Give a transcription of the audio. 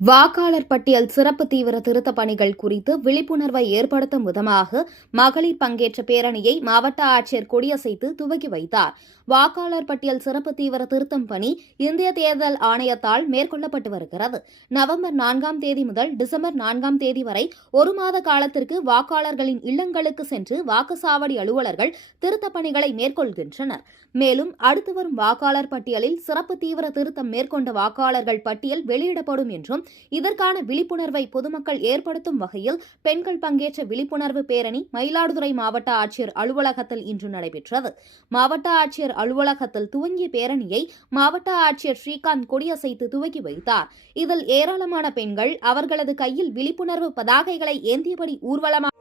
வாக்காளர் பட்டியல் சிறப்பு தீவிர திருத்த பணிகள் குறித்து விழிப்புணர்வை ஏற்படுத்தும் விதமாக மகளிர் பங்கேற்ற பேரணியை மாவட்ட ஆட்சியர் கொடியசைத்து துவக்கி வைத்தார். வாக்காளர் பட்டியல் சிறப்பு தீவிர திருத்தம் பணி இந்திய தேர்தல் ஆணையத்தால் மேற்கொள்ளப்பட்டு வருகிறது. நவம்பர் நான்காம் தேதி முதல் டிசம்பர் நான்காம் தேதி வரை ஒரு மாத காலத்திற்கு வாக்காளர்களின் இல்லங்களுக்கு சென்று வாக்குச்சாவடி அலுவலர்கள் திருத்தப் பணிகளை மேற்கொள்கின்றனர். மேலும் அடுத்து வரும் வாக்காளர் பட்டியலில் சிறப்பு தீவிர திருத்தம் மேற்கொண்ட வாக்காளர்கள் பட்டியல் வெளியிடப்படும் என்றும் இதற்கான விழிப்புணர்வை பொதுமக்கள் ஏற்படுத்தும் வகையில் பெண்கள் பங்கேற்ற விழிப்புணர்வு பேரணி மயிலாடுதுறை மாவட்ட ஆட்சியர் அலுவலகத்தில் இன்று நடைபெற்றது. மாவட்ட ஆட்சியர் அலுவலகத்தில் துவங்கிய பேரணியை மாவட்ட ஆட்சியர் ஸ்ரீகாந்த் கொடியசைத்து துவக்கி வைத்தார். இதில் ஏராளமான பெண்கள் அவர்களது கையில் விழிப்புணர்வு பதாகைகளை ஏந்தியபடி ஊர்வலமாக